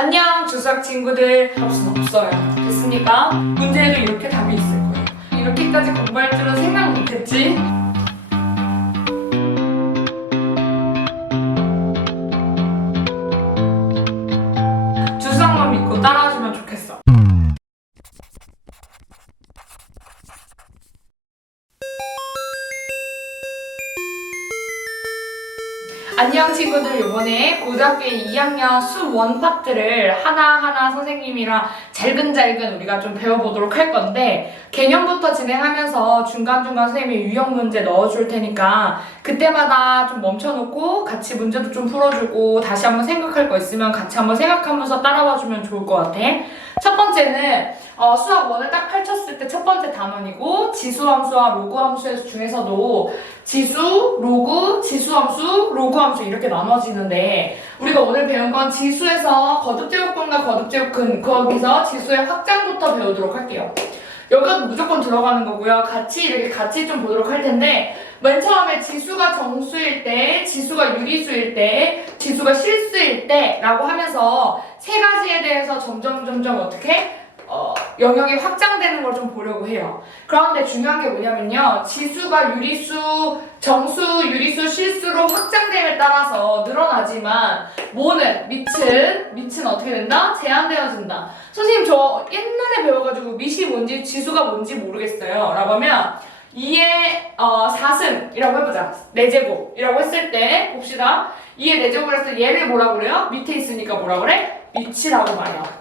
안녕 주수학 친구들. 답은 없어요. 됐습니까? 문제에도 이렇게 답이 있을 거예요. 이렇게까지 공부할 줄은 생각 못했지? 주수학만 믿고 따라와주면 좋겠어. 안녕 친구들, 이번에 고등학교 2학년 수1 파트를 하나하나 선생님이랑 잘근잘근 우리가 좀 배워보도록 할 건데, 개념부터 진행하면서 중간중간 선생님이 유형 문제 넣어줄 테니까 그때마다 좀 멈춰놓고 같이 문제도 좀 풀어주고 다시 한번 생각할 거 있으면 같이 한번 생각하면서 따라와주면 좋을 것 같아. 첫 번째는 수학 1을 딱 펼쳤을 때 첫 번째 단원이고, 지수함수와 로그함수 중에서도 지수, 로그, 지수함수, 로그함수 이렇게 나눠지는데, 우리가 오늘 배운 건 지수에서 거듭제곱근과 거듭제곱근, 거기서 지수의 확장부터 배우도록 할게요. 여기가 무조건 들어가는 거고요. 같이 좀 보도록 할 텐데, 맨 처음에 지수가 정수일 때, 지수가 유리수일 때, 지수가 실수일 때 라고 하면서 세 가지에 대해서 점점 어떻게 영역이 확장되는 걸 좀 보려고 해요. 그런데 중요한 게 뭐냐면요, 지수가 유리수, 정수, 유리수, 실수로 확장됨에 따라서 늘어나지만 밑은 어떻게 된다? 제한되어진다. 선생님 저 옛날에 배워가지고 밑이 뭔지 지수가 뭔지 모르겠어요 라고 하면 2의 4승이라고 해보자. 4제곱이라고 했을 때 봅시다. 2의 4제곱을 했을 때 얘를 뭐라고 그래요? 밑에 있으니까 뭐라고 그래? 밑이라고 말해요.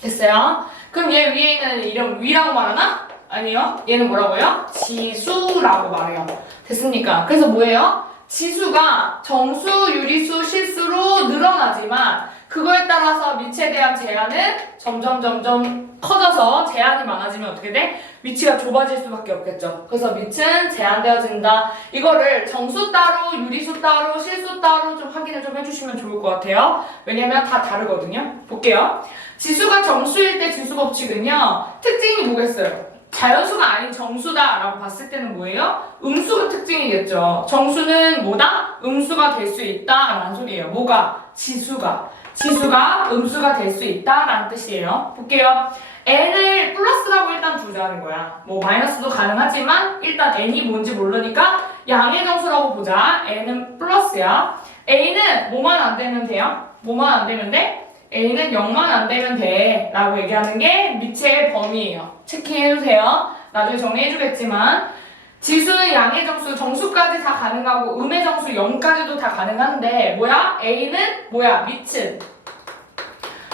됐어요? 그럼 얘 위에 있는 이름 위라고 말하나? 아니요. 얘는 뭐라고요? 지수라고 말해요. 됐습니까? 그래서 뭐예요? 지수가 정수, 유리수, 실수로 늘어나지만 그거에 따라서 밑에 대한 제한은 점점 커져서 제한이 많아지면 어떻게 돼? 위치가 좁아질 수밖에 없겠죠. 그래서 밑은 제한되어진다. 이거를 정수 따로, 유리수 따로, 실수 따로 좀 확인을 좀 해주시면 좋을 것 같아요. 왜냐면 다 다르거든요. 볼게요. 지수가 정수일 때 지수 법칙은요, 특징이 뭐겠어요? 자연수가 아닌 정수다 라고 봤을 때는 뭐예요? 음수가 특징이겠죠. 정수는 뭐다? 음수가 될 수 있다 라는 소리예요. 뭐가? 지수가 음수가 될 수 있다 라는 뜻이에요. 볼게요. n을 플러스라고 일단 두자는 거야. 뭐 마이너스도 가능하지만 일단 n이 뭔지 모르니까 양의 정수라고 보자. n은 플러스야. a는 뭐만 안 되면 돼요? 뭐만 안 되면 돼? a는 0만 안 되면 돼 라고 얘기하는 게 밑의 범위예요. 체크해주세요. 나중에 정리해주겠지만 지수는 양의 정수, 정수까지 다 가능하고 음의 정수 0까지도 다 가능한데 a는 밑은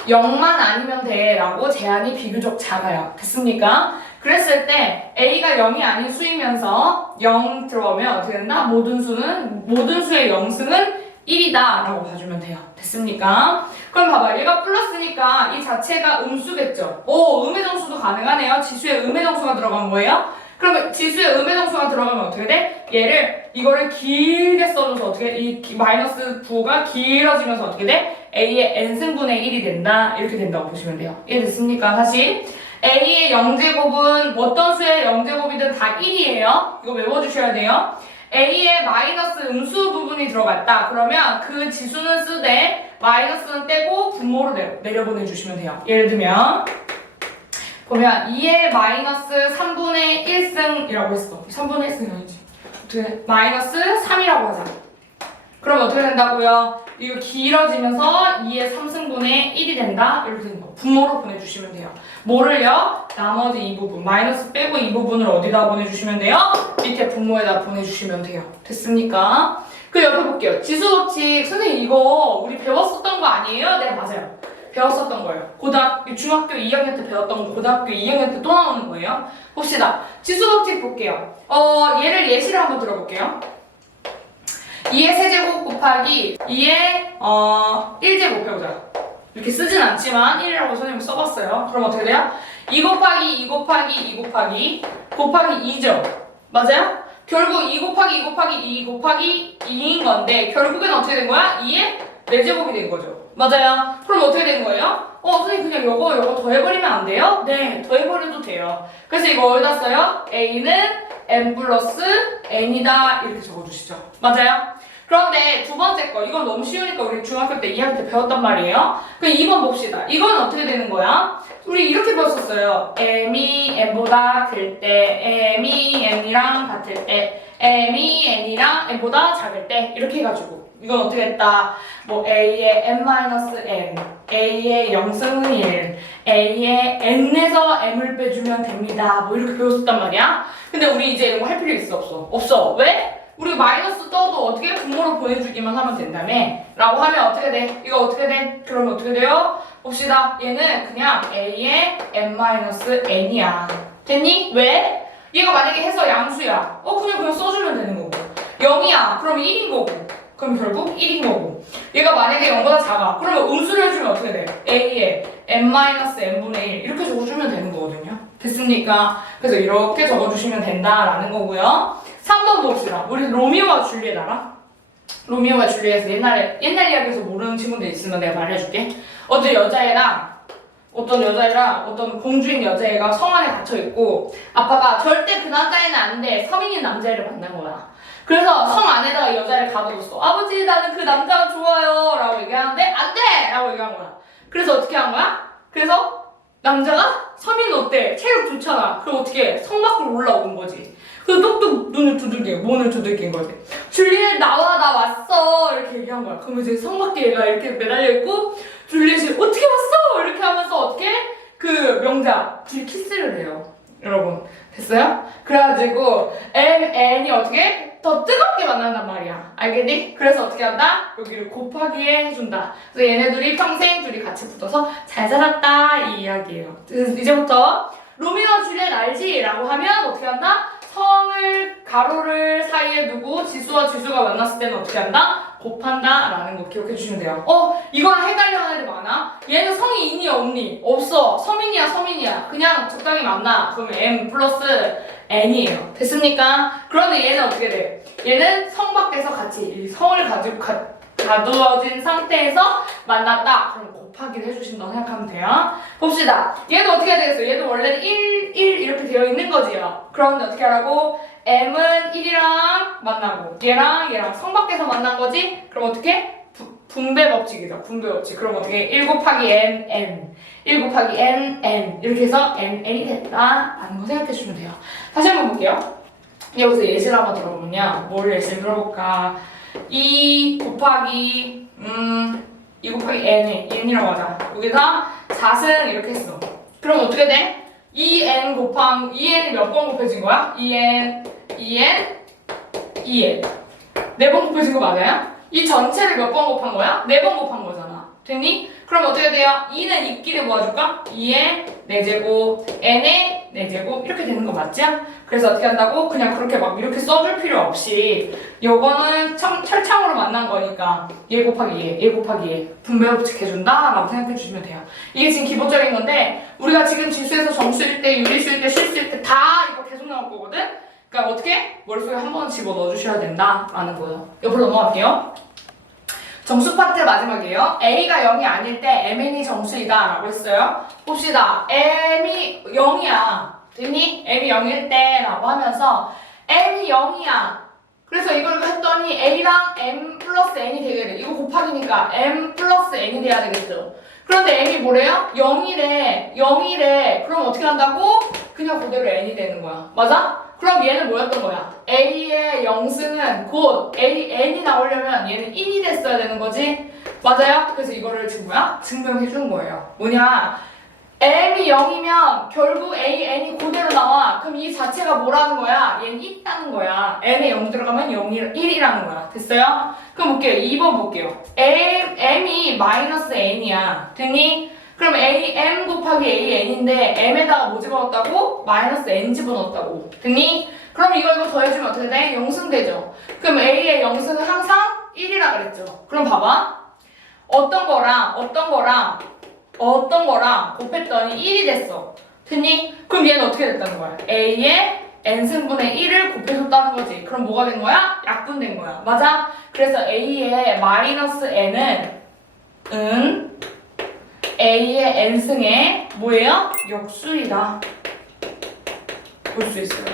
0만 아니면 돼 라고 제한이 비교적 작아요. 됐습니까? 그랬을 때 a가 0이 아닌 수이면서 0 들어오면 어떻게 된다? 모든 수의 0승은 1이다 라고 봐주면 돼요. 됐습니까? 그럼 봐봐. 얘가 플러스니까 이 자체가 음수겠죠? 음의 정수도 가능하네요. 지수에 음의 정수가 들어간 거예요? 그러면 지수에 음의 정수가 들어가면 어떻게 돼? 이거를 길게 써줘서 어떻게 돼? 이 마이너스 9가 길어지면서 어떻게 돼? a의 n승분의 1이 된다. 이렇게 된다고 보시면 돼요. 이해됐습니까? 다시. a의 0제곱은 어떤 수의 0제곱이든 다 1이에요. 이거 외워주셔야 돼요. a의 마이너스 음수 부분이 들어갔다. 그러면 그 지수는 쓰되 마이너스는 떼고 분모로 내려보내주시면 돼요. 예를 들면 보면 2의 마이너스 3분의 1승이라고 했어. 3분의 1승이 아니지. 어떻게 돼? 마이너스 3이라고 하자. 그럼 어떻게 된다고요? 이거 길어지면서 2의 3승분의 1이 된다? 이렇게 되는 거. 분모로 보내주시면 돼요. 뭐를요? 나머지 이 부분, 마이너스 빼고 이 부분을 어디다 보내주시면 돼요? 밑에 분모에다 보내주시면 돼요. 됐습니까? 그 옆에 볼게요. 지수법칙, 선생님 이거 우리 배웠었던 거 아니에요? 네, 맞아요. 배웠었던 거예요. 중학교 2학년 때 배웠던 거 고등학교 2학년 때 또 나오는 거예요. 봅시다. 지수법칙 볼게요. 얘를 예시를 한번 들어볼게요. 2의 세제곱 곱하기 2의 1제곱 해보자. 이렇게 쓰진 않지만 1이라고 선생님이 써봤어요. 그럼 어떻게 돼요? 2 곱하기 2 곱하기 2 곱하기 2죠. 맞아요? 결국 2 곱하기 2 곱하기 2 곱하기 2인 건데 결국엔 어떻게 된 거야? 2의 4제곱이 된 거죠. 맞아요? 그럼 어떻게 된 거예요? 선생님 그냥 요거 더해버리면 안 돼요? 네, 더해버려도 돼요. 그래서 이거 어디다 써요? a는 n 플러스 n이다 이렇게 적어주시죠. 맞아요? 그런데 두 번째 거, 이건 너무 쉬우니까 우리 중학교 때 2학년 때 배웠단 말이에요. 그럼 2번 봅시다. 이건 어떻게 되는 거야? 우리 이렇게 배웠었어요. m이 n보다 클 때, m이 n이랑 같을 때, m이 n이랑 n보다 작을 때 이렇게 해가지고 이건 어떻게 했다? 뭐 a의 n-n, a의 0승은 1, a의 n에서 m을 빼주면 됩니다. 뭐 이렇게 배웠었단 말이야. 근데 우리 이제 이런 거 할 필요 있어 없어? 없어. 왜? 우리 마이너스 떠도 어떻게 분모로 보내주기만 하면 된다며? 라고 하면 어떻게 돼? 이거 어떻게 돼? 그러면 어떻게 돼요? 봅시다. 얘는 그냥 a의 n-n이야. 됐니? 왜? 얘가 만약에 해서 양수야. 그냥 써주면 되는 거고. 0이야. 그럼 1인 거고. 그럼 결국 1인 거고. 얘가 만약에 0보다 작아. 그러면 음수를 해주면 어떻게 돼? a의 n-n분의 1 이렇게 적어주면 되는 거거든요. 됐습니까? 그래서 이렇게 적어주시면 된다라는 거고요. 3번 봅시다. 우리 로미오와 줄리엣 알아? 로미오와 줄리엣에서 옛날 이야기에서 모르는 친구들 있으면 내가 말해줄게. 어떤 여자애랑 어떤 공주인 여자애가 성 안에 갇혀있고 아빠가 절대 그 남자애는 안 돼. 서민인 남자애를 만난 거야. 그래서 성 안에다가 여자애를 가둬뒀어. 아버지 나는 그 남자가 좋아요 라고 얘기하는데 안 돼! 라고 얘기한 거야. 그래서 어떻게 한 거야? 그래서 남자가 서민 어때? 체력 좋잖아. 그럼 어떻게 성 밖으로 올라온 거지. 그래서 똑똑 문을 두들긴 거지. 줄리엣 나와 나 왔어 이렇게 얘기한 거야. 그럼 이제 성 밖에 얘가 이렇게 매달려 있고 줄리엣이 어떻게 왔어? 이렇게 하면서 어떻게 그 명작 둘이 키스를 해요. 여러분 됐어요? 그래가지고 n이 어떻게 더 뜨겁게 만난단 말이야. 알겠니? 그래서 어떻게 한다? 여기를 곱하기에 해준다. 그래서 얘네들이 평생 둘이 같이 붙어서 잘 살았다 이 이야기예요. 이제부터 로미오와 줄리엣 알지? 라고 하면 어떻게 한다? 성을 가로를 사이에 두고 지수와 지수가 만났을 때는 어떻게 한다? 곱한다 라는 거 기억해 주시면 돼요. 이거랑 헷갈려하는 애들 많아. 얘는 성이 있니 없니? 없어. 서민이야. 그냥 적당히 만나. 그러면 m 플러스 n이에요. 됐습니까? 그런데 얘는 어떻게 돼? 얘는 성 밖에서 같이 이 성을 가지고 가두어진 상태에서 만났다. 그럼 곱하기를 해주신다고 생각하면 돼요. 봅시다. 얘는 어떻게 되겠어? 얘도 원래는 1 이렇게 되어 있는 거지요. 그런데 어떻게 하라고? m은 1이랑 만나고 얘랑 성 밖에서 만난 거지? 그럼 어떻게? 분배 법칙이죠. 분배 법칙. 그럼 어떻게? 1 곱하기 n 1 곱하기 n 이렇게 해서 n이 됐다 라는 거 생각해 주시면 돼요. 다시 한번 볼게요. 여기서 예시를 한번 들어보면요. 뭘 예시를 들어볼까? 2 곱하기 n이라고 하자. 여기서 4승 이렇게 했어. 그럼 어떻게 돼? 2n 곱한 2n이 몇 번 곱해진 거야? 2n 4번 곱해진 거 맞아요? 이 전체를 몇 번 곱한 거야? 4번 곱한 거잖아. 됐니? 그럼 어떻게 돼요? 2는 입끼리 모아줄까? 2의 4제곱, n의 4제곱 이렇게 되는 거 맞죠? 그래서 어떻게 한다고? 그냥 그렇게 막 이렇게 써줄 필요 없이 요거는 철창으로 만난 거니까 얘 곱하기 얘 분배 법칙 해준다 라고 생각해 주시면 돼요. 이게 지금 기본적인 건데 우리가 지금 지수에서 정수일 때, 유리수일 때, 실수일 때 다 이거 계속 나올 거거든? 그러니까 어떻게? 머릿속에 한 번 집어넣어 주셔야 된다라는 거예요. 옆으로 넘어갈게요. 정수 파트 마지막이에요. a가 0이 아닐 때 mn이 정수이다 라고 했어요. 봅시다. m이 0이야. 됐니? m이 0일 때 라고 하면서 m이 0이야. 그래서 이걸 했더니 a랑 m 플러스 n이 되게 돼. 이거 곱하기니까 m 플러스 n이 돼야 되겠죠. 그런데 m이 뭐래요? 0이래. 그럼 어떻게 한다고? 그냥 그대로 n이 되는 거야. 맞아? 그럼 얘는 뭐였던 거야? a의 0승은 곧 n이 나오려면 얘는 1이 됐어야 되는 거지? 맞아요? 그래서 이거를 지금 증명해 준 거예요. 뭐냐? m이 0이면 결국 n이 그대로 나와. 그럼 이 자체가 뭐라는 거야? 얘는 있다는 거야. n에 0 들어가면 1이라는 거야. 됐어요? 그럼 볼게요. 2번 볼게요. m이 마이너스 n이야. 됐니? 그럼 m 곱하기 n인데 m에다가 뭐 집어넣었다고? 마이너스 n 집어넣었다고. 됐니? 그럼 이거 더해주면 어떻게 돼? 0승 되죠. 그럼 a의 0승은 항상 1이라 그랬죠. 그럼 봐봐. 어떤 거랑 곱했더니 1이 됐어. 됐니? 그럼 얘는 어떻게 됐다는 거야? a의 n승분의 1을 곱해줬다는 거지. 그럼 뭐가 된 거야? 약분된 거야. 맞아? 그래서 a의 마이너스 n은 a의 n승의 뭐예요? 역수이다. 볼 수 있어요.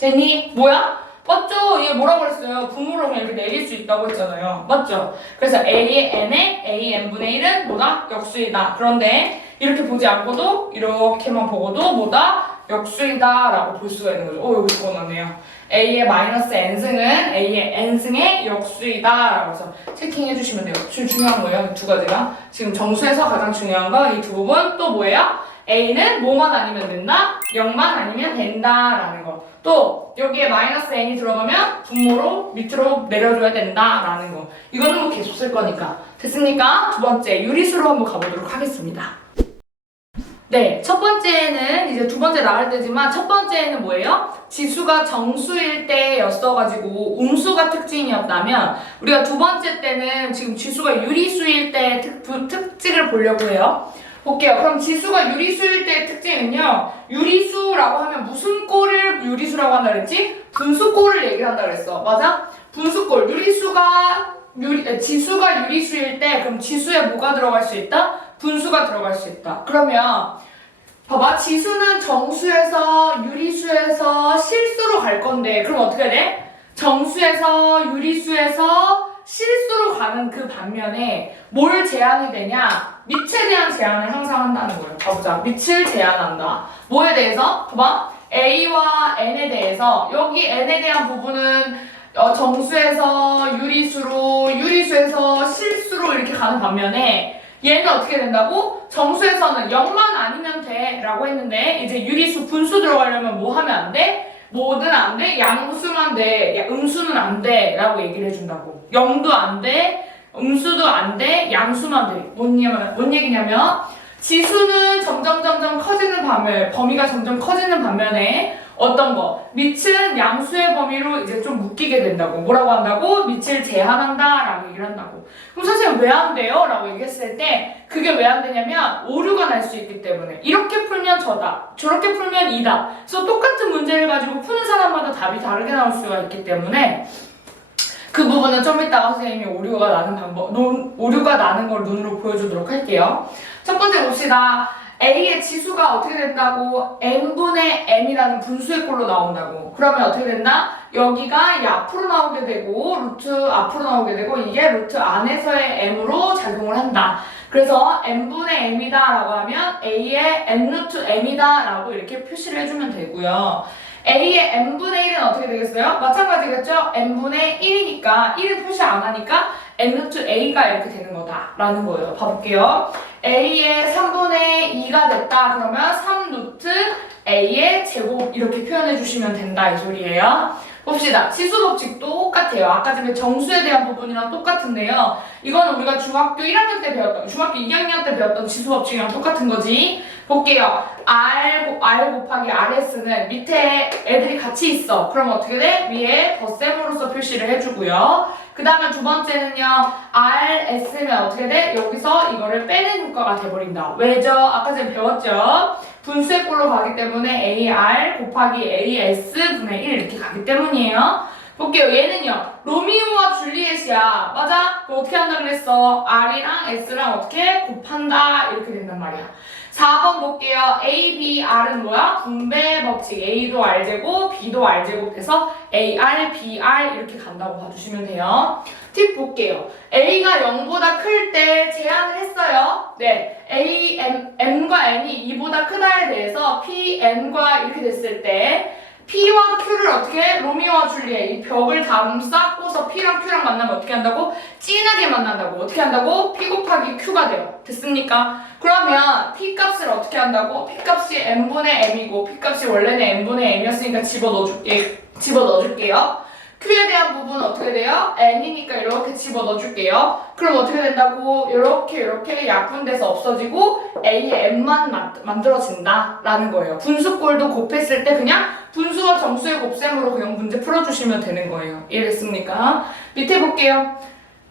됐니? 뭐야? 맞죠? 얘 뭐라고 그랬어요? 분모로 그냥 이렇게 내릴 수 있다고 했잖아요. 맞죠? 그래서 A의 n에 A n분의 1은 뭐다? 역수이다. 그런데 이렇게 보지 않고도 이렇게만 보고도 뭐다? 역수이다 라고 볼 수가 있는 거죠. 여기 적어놨네요. A의 마이너스 n승은 A의 n승의 역수이다 라고 해서 체킹해 주시면 돼요. 중요한 거예요. 이 두 가지가. 지금 정수에서 가장 중요한 건 이 두 부분. 또 뭐예요? A는 뭐만 아니면 된다? 0만 아니면 된다 라는 거. 또 여기에 마이너스 n이 들어가면 분모로 밑으로 내려줘야 된다 라는 거. 이거는 뭐 계속 쓸 거니까. 됐습니까? 두 번째 유리수로 한번 가보도록 하겠습니다. 네, 첫 번째는 이제 두 번째 나갈 때지만 첫 번째는 뭐예요? 지수가 정수일 때였어가지고 음수가 특징이었다면 우리가 두 번째 때는 지금 지수가 유리수일 때 특징을 보려고 해요. 볼게요. 그럼 지수가 유리수일 때의 특징은요. 유리수라고 하면 무슨 꼴을 유리수라고 한다 그랬지? 분수꼴을 얘기를 한다 그랬어. 맞아? 분수꼴. 지수가 유리수일 때 그럼 지수에 뭐가 들어갈 수 있다? 분수가 들어갈 수 있다. 그러면 봐봐. 지수는 정수에서 유리수에서 실수로 갈 건데 그럼 어떻게 돼? 정수에서 유리수에서 실수로 가는 그 반면에 뭘 제한이 되냐? 밑에 대한 제한을 항상 한다는 거예요. 봐보자. 밑을 제한한다. 뭐에 대해서? 봐봐. A와 N에 대해서 여기 N에 대한 부분은 정수에서 유리수에서 실수로 이렇게 가는 반면에 얘는 어떻게 된다고? 정수에서는 0만 아니면 돼 라고 했는데 이제 유리수 분수 들어가려면 뭐 하면 안 돼? 뭐든 안 돼? 양수만 돼. 음수는 안 돼. 라고 얘기를 해준다고. 0도 안 돼. 음수도 안 돼. 양수만 돼. 뭔 얘기냐면 지수는 점점 커지는 범위가 점점 커지는 반면에 어떤 거? 밑은 양수의 범위로 이제 좀 묶이게 된다고. 뭐라고 한다고? 밑을 제한한다 라고 얘기를 한다고. 그럼 선생님 왜 안 돼요? 라고 얘기했을 때 그게 왜 안 되냐면 오류가 날 수 있기 때문에 이렇게 풀면 저다. 저렇게 풀면 이다. 그래서 똑같은 문제를 가지고 푸는 사람마다 답이 다르게 나올 수가 있기 때문에 그 부분은 좀 이따가 선생님이 오류가 나는 걸 눈으로 보여주도록 할게요. 첫 번째 봅시다. A의 지수가 어떻게 된다고? n분의 m이라는 분수의 꼴로 나온다고. 그러면 어떻게 된다? 여기가 이 앞으로 나오게 되고 루트 앞으로 나오게 되고 이게 루트 안에서의 m으로 작용을 한다. 그래서 n분의 m이다 라고 하면 A의 n루트 m이다 라고 이렇게 표시를 해주면 되고요. A의 n분의 1은 어떻게 되겠어요? 마찬가지겠죠? n분의 1이니까 1을 표시 안 하니까 n루트 a가 이렇게 되는 거다 라는 거예요. 봐볼게요. A의 3분의 2가 됐다. 그러면 3루트 A의 제곱 이렇게 표현해 주시면 된다 이 소리예요. 봅시다. 지수법칙 똑같아요. 아까 전에 정수에 대한 부분이랑 똑같은데요. 이거는 우리가 중학교 1학년 때 배웠던, 중학교 2학년 때 배웠던 지수법칙이랑 똑같은 거지. 볼게요. R 곱하기 RS는 밑에 애들이 같이 있어. 그럼 어떻게 돼? 위에 덧셈으로써 표시를 해주고요. 그 다음에 두 번째는요. RS는 어떻게 돼? 여기서 이거를 빼는 효과가 돼버린다. 왜죠? 아까 전에 배웠죠? 분수의 꼴로 가기 때문에 AR 곱하기 AS 분의 1 이렇게 가기 때문이에요. 볼게요. 얘는요. 로미오와 줄리엣이야. 맞아? 그럼 어떻게 한다 그랬어? R이랑 S랑 어떻게 곱한다 이렇게 된단 말이야. 4번 볼게요. A, B, R은 뭐야? 분배 법칙. A도 R제곱, B도 R제곱 돼서 AR, BR 이렇게 간다고 봐주시면 돼요. 팁 볼게요. A가 0보다 클 때 제한을 했어요. 네. M과 N이 2보다 크다에 대해서 P, N과 이렇게 됐을 때 P와 Q를 어떻게? 로미오와 줄리엣 이 벽을 쌓고서 P랑 Q랑 만나면 어떻게 한다고? 진하게 만난다고. 어떻게 한다고? P 곱하기 Q가 돼요. 됐습니까? 그러면 P 값을 어떻게 한다고? P 값이 N분의 M이고 P 값이 원래는 N분의 M이었으니까 집어넣어줄게요. Q에 대한 부분은 어떻게 돼요? N이니까 이렇게 집어넣어줄게요. 그럼 어떻게 된다고? 이렇게 약분돼서 없어지고 A의 M만 만들어진다 라는 거예요. 분수꼴도 곱했을 때 그냥 분수와 정수의 곱셈으로 그냥 문제 풀어주시면 되는 거예요. 이해됐습니까? 밑에 볼게요.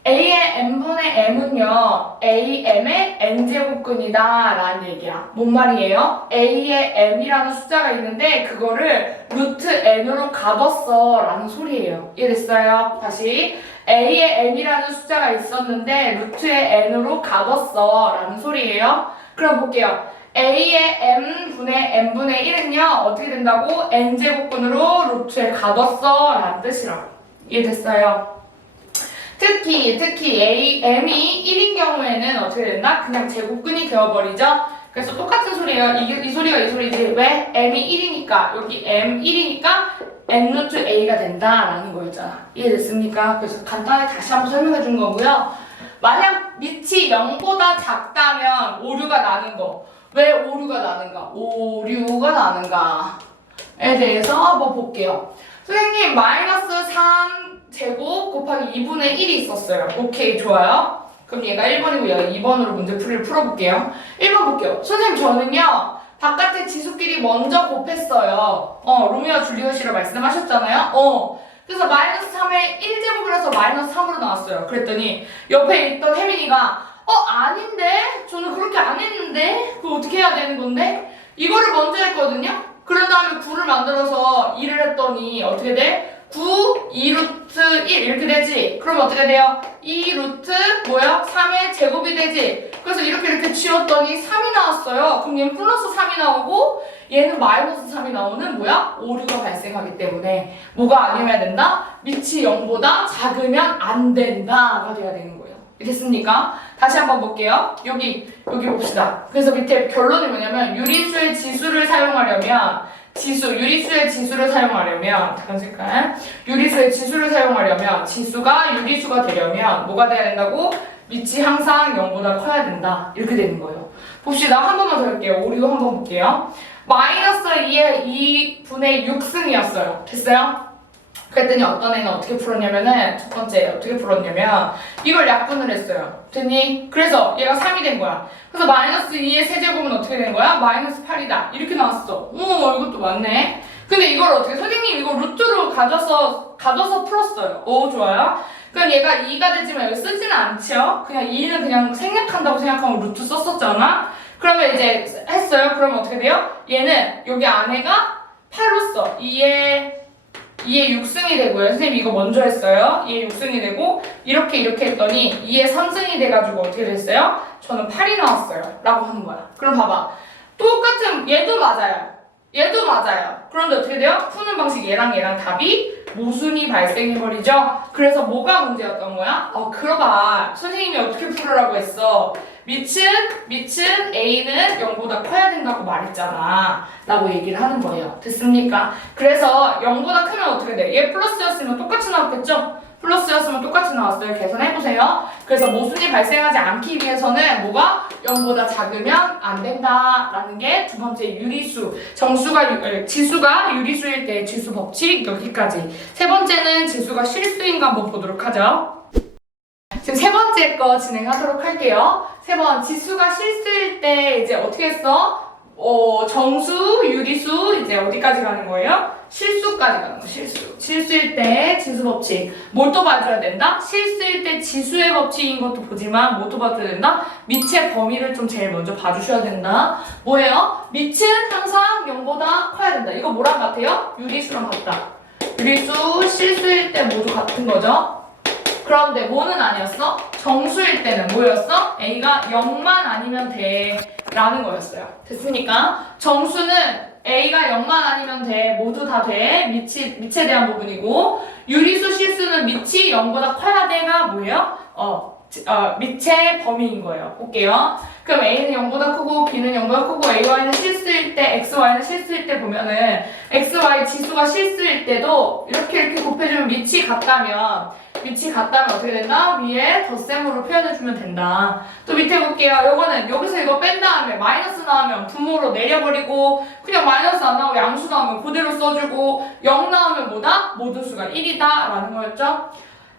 A의 n분의 m은요, AM의 n제곱근이다 라는 얘기야. 뭔 말이에요? A의 m이라는 숫자가 있는데 그거를 루트 n으로 가뒀어 라는 소리예요. 이해됐어요? 다시 A의 n이라는 숫자가 있었는데 루트의 n으로 가뒀어 라는 소리예요. 그럼 볼게요. a의 m분의 n분의 1은요 어떻게 된다고? n제곱근으로 루트에 가뒀어 라는 뜻이라고. 이해됐어요? 특히 m이 1인 경우에는 어떻게 된다? 그냥 제곱근이 되어버리죠. 그래서 똑같은 소리예요. 이 소리가 이 소리지. 왜? m이 1이니까 여기 m 1이니까 n 루트 a가 된다라는 거였잖아. 이해됐습니까? 그래서 간단하게 다시 한번 설명해 준 거고요. 만약 밑이 0보다 작다면 오류가 나는 거. 왜 오류가 나는가? 오류가 나는가에 대해서 한번 볼게요. 선생님 마이너스 3제곱 곱하기 2분의 1이 있었어요. 오케이 좋아요. 그럼 얘가 1번이고 얘가 2번으로 문제풀이를 풀어볼게요. 1번 볼게요. 선생님 저는요 바깥의 지수끼리 먼저 곱했어요. 로미오와 줄리엣이라 말씀하셨잖아요. 그래서 마이너스 3의 1제곱을 해서 마이너스 3으로 나왔어요. 그랬더니 옆에 있던 혜민이가 아닌데? 저는 그렇게 안 했는데? 그거 어떻게 해야 되는 건데? 이거를 먼저 했거든요? 그런 다음에 9를 만들어서 2를 했더니 어떻게 돼? 9, 2루트 1 이렇게 되지? 그럼 어떻게 돼요? 2루트 뭐야? 3의 제곱이 되지? 그래서 이렇게 지웠더니 3이 나왔어요. 그럼 얘는 플러스 3이 나오고 얘는 마이너스 3이 나오는 뭐야? 오류가 발생하기 때문에 뭐가 아니어야 된다? 밑이 0보다 작으면 안 된다가 돼야 되는 거예요. 됐습니까? 다시 한번 볼게요. 여기 봅시다. 그래서 밑에 결론이 뭐냐면 유리수의 지수를 사용하려면 유리수의 지수를 사용하려면 잠깐 색깔 유리수의 지수를 사용하려면 지수가 유리수가 되려면 뭐가 돼야 된다고? 밑이 항상 0보다 커야 된다. 이렇게 되는 거예요. 봅시다. 한 번만 더 할게요. 오류 한번 볼게요. 마이너스 2의 2분의 6승이었어요. 됐어요? 그랬더니 어떤 애는 어떻게 풀었냐면은 첫 번째 어떻게 풀었냐면 이걸 약분을 했어요. 됐니? 그래서 얘가 3이 된 거야. 그래서 마이너스 2의 세제곱은 어떻게 된 거야? 마이너스 8이다. 이렇게 나왔어. 이것도 맞네. 근데 이걸 어떻게 선생님 이거 루트로 가져서 풀었어요. 좋아요. 그럼 얘가 2가 되지만 여기 쓰지는 않죠? 그냥 2는 그냥 생략한다고 생각하고 루트 썼었잖아? 그러면 이제 했어요. 그러면 어떻게 돼요? 얘는 여기 안에가 8로 써. 2의 6승이 되고요. 선생님 이거 먼저 했어요. 2의 6승이 되고 이렇게 했더니 2의 3승이 돼가지고 어떻게 됐어요? 저는 8이 나왔어요. 라고 하는 거야. 그럼 봐봐. 똑같은 얘도 맞아요. 그런데 어떻게 돼요? 푸는 방식 얘랑 답이 모순이 발생해버리죠? 그래서 뭐가 문제였던 거야? 그러봐. 선생님이 어떻게 풀으라고 했어? 밑은 A는 0보다 커야 된다고 말했잖아. 라고 얘기를 하는 거예요. 됐습니까? 그래서 0보다 크면 어떻게 돼? 얘 플러스였으면 똑같이 나왔겠죠? 플러스였으면 똑같이 나왔어요. 계산해보세요. 그래서 모순이 발생하지 않기 위해서는 뭐가 0보다 작으면 안 된다라는 게 두 번째 유리수. 지수가 유리수일 때 지수 법칙 여기까지. 세 번째는 지수가 실수인가 한번 보도록 하죠. 지금 세 번째 거 진행하도록 할게요. 세 번 지수가 실수일 때 이제 어떻게 했어? 정수, 유리수 이제 어디까지 가는 거예요? 실수까지 가는 거. 실수일 때 지수 법칙. 뭘 또 봐줘야 된다? 실수일 때 지수의 법칙인 것도 보지만 뭐 또 봐줘야 된다? 밑의 범위를 좀 제일 먼저 봐주셔야 된다. 뭐예요? 밑은 항상 0보다 커야 된다. 이거 뭐랑 같아요? 유리수랑 같다. 유리수, 실수일 때 모두 같은 거죠. 그런데 뭐는 아니었어? 정수일 때는 뭐였어? A가 0만 아니면 돼 라는 거였어요. 됐습니까? 정수는 A가 0만 아니면 돼. 모두 다 돼. 밑에 대한 부분이고 유리수 실수는 밑이 0보다 커야 돼가 뭐예요? 밑의 범위인 거예요. 볼게요. 그럼 A는 0보다 크고 B는 0보다 크고 AY는 실수일 때 XY는 실수일 때 보면은 XY 지수가 실수일 때도 이렇게 곱해주면 밑이 같다면 어떻게 된다? 위에 덧셈으로 표현해주면 된다. 또 밑에 볼게요. 요거는 여기서 이거 뺀 다음에 마이너스 나오면 분모로 내려버리고 그냥 마이너스 안 나오고 양수 나오면 그대로 써주고 0 나오면 뭐다? 모두수가 1이다 라는 거였죠.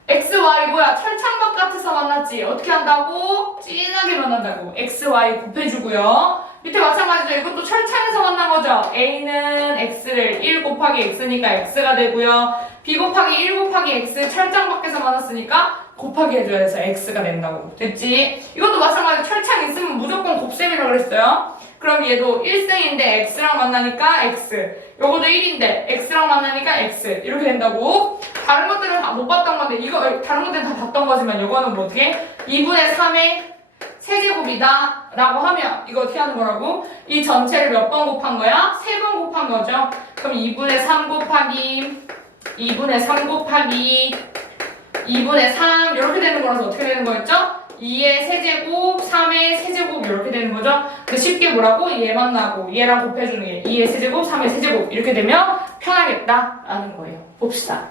X, Y 뭐야? 철창박 같아서 만났지. 어떻게 한다고? 진하게 만난다고. X, Y 곱해주고요. 밑에 마찬가지죠. 이것도 철창에서 만난 거죠. A는 X를 1 곱하기 X니까 X가 되고요. B 곱하기 1 곱하기 X 철장 밖에서 만났으니까 곱하기 해줘야 해서 X가 된다고. 됐지? 이것도 마찬가지로 철창 있으면 무조건 곱셈이라고 그랬어요. 그럼 얘도 1승인데 X랑 만나니까 X. 요것도 1인데 X랑 만나니까 X. 이렇게 된다고. 다른 것들은 다 못 봤던 건데 다른 것들은 다 봤던 거지만 요거는 뭐 어떻게? 2분의 3의 세제곱이다 라고 하면 이거 어떻게 하는 거라고? 이 전체를 몇 번 곱한 거야? 3번 곱한 거죠. 그럼 2분의 3 곱하기 2분의 3 곱하기 2분의 3 이렇게 되는 거라서 어떻게 되는 거였죠? 2의 세제곱, 3의 세제곱 이렇게 되는 거죠. 그 쉽게 뭐라고? 얘만 나고 얘랑 곱해주는 게 2의 세제곱, 3의 세제곱 이렇게 되면 편하겠다라는 거예요. 봅시다.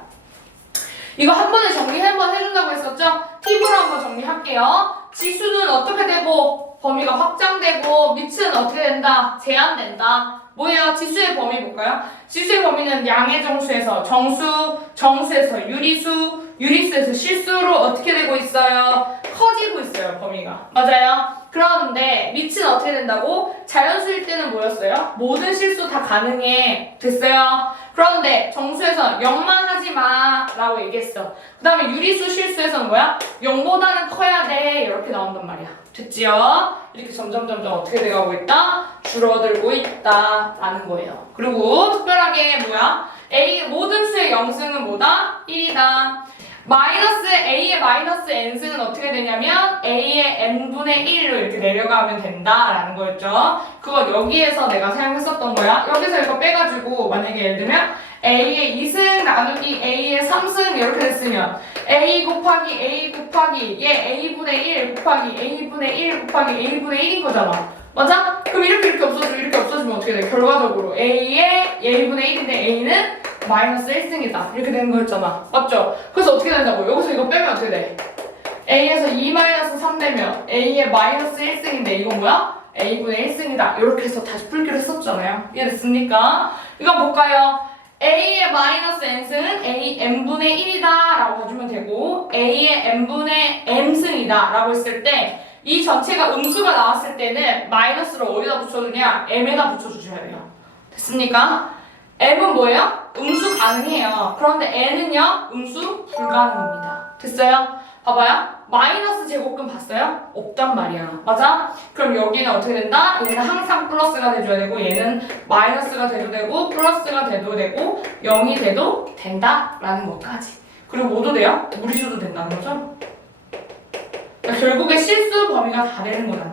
이거 한 번에 정리 한번 해준다고 했었죠? 팁으로 한번 정리할게요. 지수는 어떻게 되고 범위가 확장되고 밑은 어떻게 된다? 제한된다. 뭐예요? 지수의 범위 볼까요? 지수의 범위는 양의 정수에서 정수, 정수에서 유리수, 유리수에서 실수로 어떻게 되고 있어요? 커지고 있어요, 범위가. 맞아요? 그러는데 밑은 어떻게 된다고? 자연수일 때는 뭐였어요? 모든 실수 다 가능해. 됐어요? 그런데 정수에서 0만 하지 마 라고 얘기했어. 그 다음에 유리수 실수에서는 뭐야? 0보다는 커야 돼. 이렇게 나온단 말이야. 됐지요? 이렇게 점점 어떻게 돼가고 있다? 줄어들고 있다 라는 거예요. 그리고 특별하게 뭐야? A 모든 수의 0승은 뭐다? 1이다. 마이너스 A의 마이너스 N승은 어떻게 되냐면 A의 N분의 1로 이렇게 내려가면 된다라는 거였죠. 그거 여기에서 내가 사용했었던 거야. 여기서 이거 빼가지고 만약에 예를 들면 A의 2승 나누기 A의 3승 이렇게 됐으면 A 곱하기 A 곱하기 얘 A분의 1 곱하기 A분의 1 곱하기 A분의 1인 거잖아. 맞아? 그럼 이렇게 없어지고 이렇게 없어지면 어떻게 돼? 결과적으로 A의 A분의 1인데 A는 마이너스 1승이다. 이렇게 되는 거였잖아. 맞죠? 그래서 어떻게 된다고? 여기서 이거 빼면 어떻게 돼? A에서 2 마이너스 3 되면 A의 마이너스 1승인데 이건 뭐야? A분의 1승이다. 이렇게 해서 다시 풀기로 했었잖아요. 이해됐습니까? 이거 볼까요? A의 마이너스 N승은 A N분의 1이다 라고 해주면 되고 A의 N분의 M승이다 라고 했을 때 이 전체가 음수가 나왔을 때는 마이너스를 어디다 붙여주냐? M에다 붙여주셔야 돼요. 됐습니까? M은 뭐예요? 음수 가능해요. 그런데 N은요? 음수 불가능합니다. 됐어요? 봐봐요. 마이너스 제곱근 봤어요? 없단 말이야. 맞아? 그럼 여기는 어떻게 된다? 얘는 항상 플러스가 돼줘야 되고 얘는 마이너스가 돼도 되고 플러스가 돼도 되고 0이 돼도 된다라는 것까지. 그리고 뭐도 돼요? 무리수도 된다는 거죠? 그러니까 결국에 실수 범위가 다 되는 거잖아.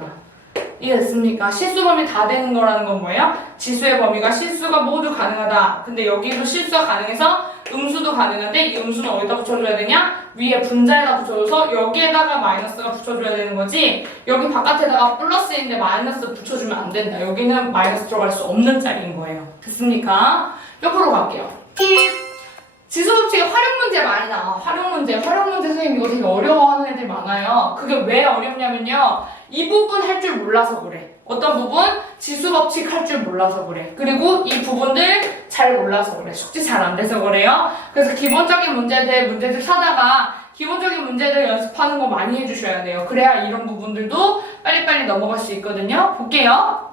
이해됐습니까? 실수 범위 다 되는 거라는 건 뭐예요? 지수의 범위가 실수가 모두 가능하다. 근데 여기도 실수가 가능해서 음수도 가능한데 이 음수는 어디다 붙여줘야 되냐? 위에 분자에다 붙여줘서 여기에다가 마이너스가 붙여줘야 되는 거지 여기 바깥에다가 플러스인데 마이너스 붙여주면 안 된다. 여기는 마이너스 들어갈 수 없는 자리인 거예요. 됐습니까? 옆으로 갈게요. 팁! 지수법칙에 활용 문제 많이 나와. 활용 문제 선생님 이거 되게 어려워하는 애들 많아요. 그게 왜 어렵냐면요. 이 부분 할 줄 몰라서 그래. 어떤 부분? 지수법칙 할 줄 몰라서 그래. 그리고 이 부분들 잘 몰라서 그래. 숙지 잘 안 돼서 그래요. 그래서 기본적인 문제들 사다가 기본적인 문제들 연습하는 거 많이 해주셔야 돼요. 그래야 이런 부분들도 빨리빨리 넘어갈 수 있거든요. 볼게요.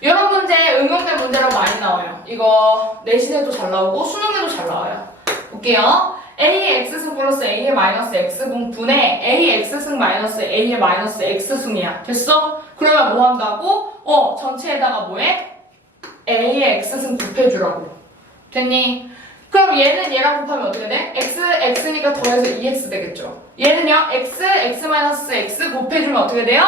이런 문제 응용된 문제로 많이 나와요. 이거 내신에도 잘 나오고 수능에도 잘 나와요. 볼게요. A의 X승 플러스 A의 마이너스 X승 분의 A의 X승 마이너스 A의 마이너스 X승이야. 됐어? 그러면 뭐 한다고? 전체에다가 뭐해? A의 X승 곱해주라고. 됐니? 그럼 얘는 얘랑 곱하면 어떻게 돼? X니까 더해서 2X 되겠죠. 얘는요? X 마이너스 X 곱해주면 어떻게 돼요?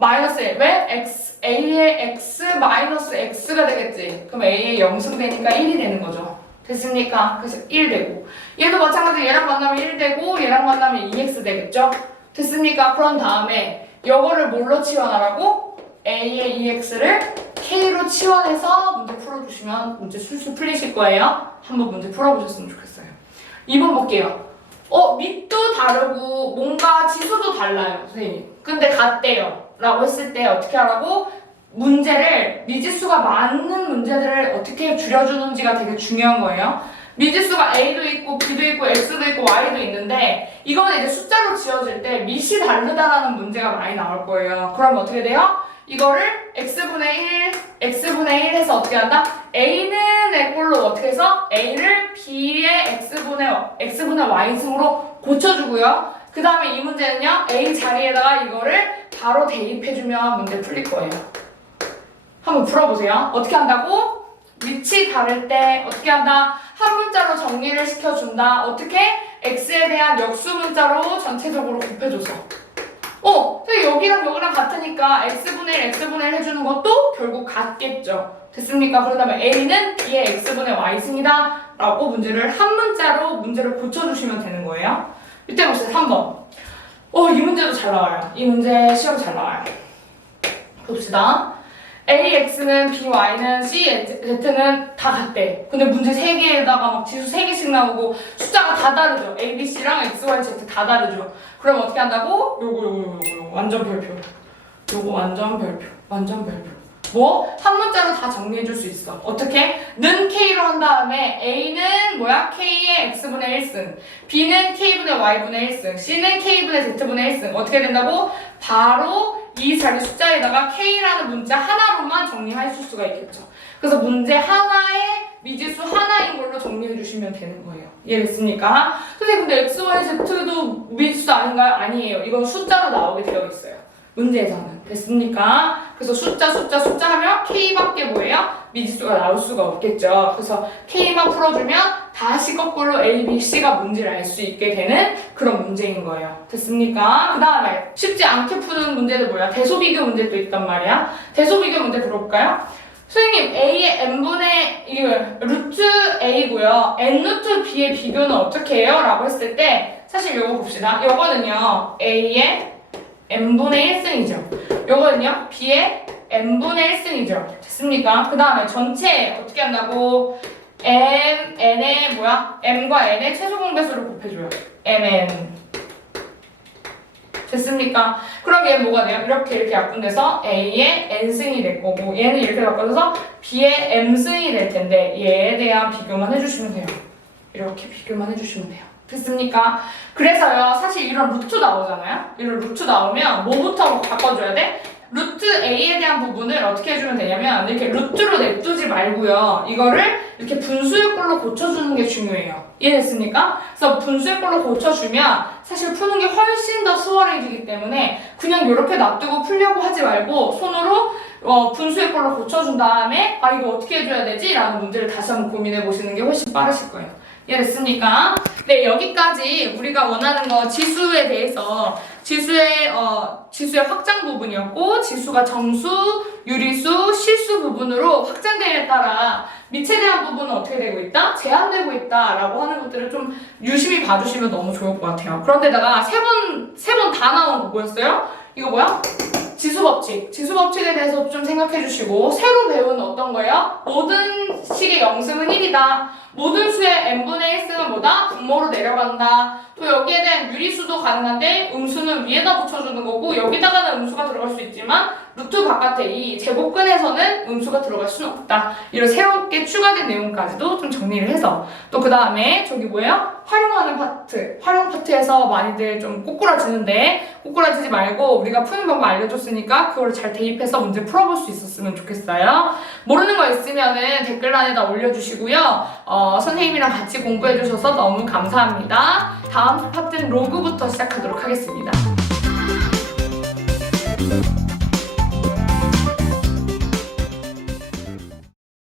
마이너스 1. 왜? A의 X 마이너스 X가 되겠지. 그럼 A의 0승 되니까 1이 되는 거죠. 됐습니까? 그래서 1 되고 얘도 마찬가지로 얘랑 만나면 1 되고 얘랑 만나면 2x 되겠죠? 됐습니까? 그런 다음에 이거를 뭘로 치환하라고? A의 2x를 K로 치환해서 문제 풀어주시면 문제 술술 풀리실 거예요. 한번 문제 풀어보셨으면 좋겠어요. 2번 볼게요. 밑도 다르고 뭔가 지수도 달라요, 선생님. 근데 같대요. 라고 했을 때 어떻게 하라고? 문제를 미지수가 많은 문제들을 어떻게 줄여주는지가 되게 중요한 거예요. 미지수가 A도 있고 B도 있고 X도 있고 Y도 있는데 이거는 이제 숫자로 지어질 때 밑이 다르다라는 문제가 많이 나올 거예요. 그럼 어떻게 돼요? 이거를 X분의 1 해서 어떻게 한다? A는 내 꼴로 어떻게 해서 A를 B의 X분의 Y승으로 고쳐주고요. 그 다음에 이 문제는요. A 자리에다가 이거를 바로 대입해주면 문제 풀릴 거예요. 한번 풀어보세요. 어떻게 한다고? 위치 다를 때 어떻게 한다? 한 문자로 정리를 시켜준다. 어떻게? X에 대한 역수 문자로 전체적으로 곱해줘서. 선생님 여기랑 여기랑 같으니까 x분의 1, x분의 1 해주는 것도 결국 같겠죠. 됐습니까? 그러다면 a는 b의 x분의 y승이다 라고 문제를 한 문자로 문제를 고쳐주시면 되는 거예요. 이때 봅시다. 3번. 이 문제도 잘 나와요. 이 문제 시험 잘 나와요. 봅시다. AX는 BY는 CZ는 다 같대. 근데 문제 3개에다가 막 지수 3개씩 나오고 숫자가 다 다르죠. A, B, C랑 X, Y, Z 다 다르죠. 그럼 어떻게 한다고? 요거 완전 별표. 요거 완전 별표. 완전 별표. 뭐? 한 문자로 다 정리해줄 수 있어. 어떻게? 는 K로 한 다음에 A는 뭐야? K의 X분의 1승, B는 K분의 Y분의 1승, C는 K분의 Z분의 1승. 어떻게 된다고? 바로 이 자리 숫자에다가 K라는 문자 하나로만 정리하실 수가 있겠죠. 그래서 문제 하나에 미지수 하나인 걸로 정리해 주시면 되는 거예요. 이해됐습니까? 선생님 근데 X, Y, Z도 미지수 아닌가요? 아니에요. 이건 숫자로 나오게 되어 있어요. 문제에서는. 됐습니까? 그래서 숫자 하면 K밖에 뭐예요? 미지수가 나올 수가 없겠죠. 그래서 K만 풀어주면 다시 거꾸로 A, B, C가 뭔지를 알 수 있게 되는 그런 문제인 거예요. 됐습니까? 그 다음에 쉽지 않게 푸는 문제는 뭐야? 대소비교 문제도 있단 말이야. 대소비교 문제 들어볼까요? 선생님 A의 n분의 루트 A고요. n 루트 B의 비교는 어떻게 해요? 라고 했을 때 사실 요거 봅시다. 요거는요 A의 n분의 1승이죠. 요거는요 B의 n분의 1승이죠. 됐습니까? 그 다음에 전체 어떻게 한다고? n의 m과 n의 최소 공배수를 곱해줘요. mn. 됐습니까? 그럼 얘는 뭐가 돼요? 이렇게 약분돼서 A의 n승이 될 거고 얘는 이렇게 바꿔서 B의 m승이 될 텐데 얘에 대한 비교만 해주시면 돼요. 이렇게 비교만 해주시면 돼요. 됐습니까? 그래서요 사실 이런 루트 나오잖아요. 이런 루트 나오면 뭐부터 바꿔줘야 돼? 루트 A에 대한 부분을 어떻게 해주면 되냐면 이렇게 루트로 냅두지 말고요. 이거를 이렇게 분수의 꼴로 고쳐주는 게 중요해요. 이해됐습니까? 그래서 분수의 꼴로 고쳐주면 사실 푸는 게 훨씬 더 수월해지기 때문에 그냥 이렇게 놔두고 풀려고 하지 말고 손으로 분수의 꼴로 고쳐준 다음에 이거 어떻게 해줘야 되지? 라는 문제를 다시 한번 고민해 보시는 게 훨씬 빠르실 거예요. 이해됐습니까? 네, 여기까지 우리가 원하는 거 지수에 대해서 지수의 확장 부분이었고 지수가 정수, 유리수, 실수 부분으로 확장됨에 따라 밑에 대한 부분은 어떻게 되고 있다? 제한되고 있다라고 하는 것들을 좀 유심히 봐주시면 너무 좋을 것 같아요. 그런데다가 세 번 다 나온 거 뭐였어요? 이거 뭐야? 지수법칙. 지수법칙에 대해서 좀 생각해 주시고 새로 배운 어떤 거예요? 모든 식의 영승은 1이다. 모든 수의 n분의 1승은 뭐다? 분모로 내려간다. 또 여기에 대한 유리수도 가능한데 음수는 위에다 붙여주는 거고 여기다가는 음수가 들어갈 수 있지만 루트 바깥에 이 제곱근에서는 음수가 들어갈 수는 없다. 이런 새롭게 추가된 내용까지도 좀 정리를 해서 또 그 다음에 저기 뭐예요? 활용하는 파트. 활용 파트에서 많이들 좀 꼬꾸라지는데 꼬꾸라지지 말고 우리가 푸는 방법 알려줬으니까 그걸 잘 대입해서 문제 풀어볼 수 있었으면 좋겠어요. 모르는 거 있으면은 댓글란에다 올려주시고요. 선생님이랑 같이 공부해주셔서 너무 감사합니다. 다음 파트는 로그부터 시작하도록 하겠습니다.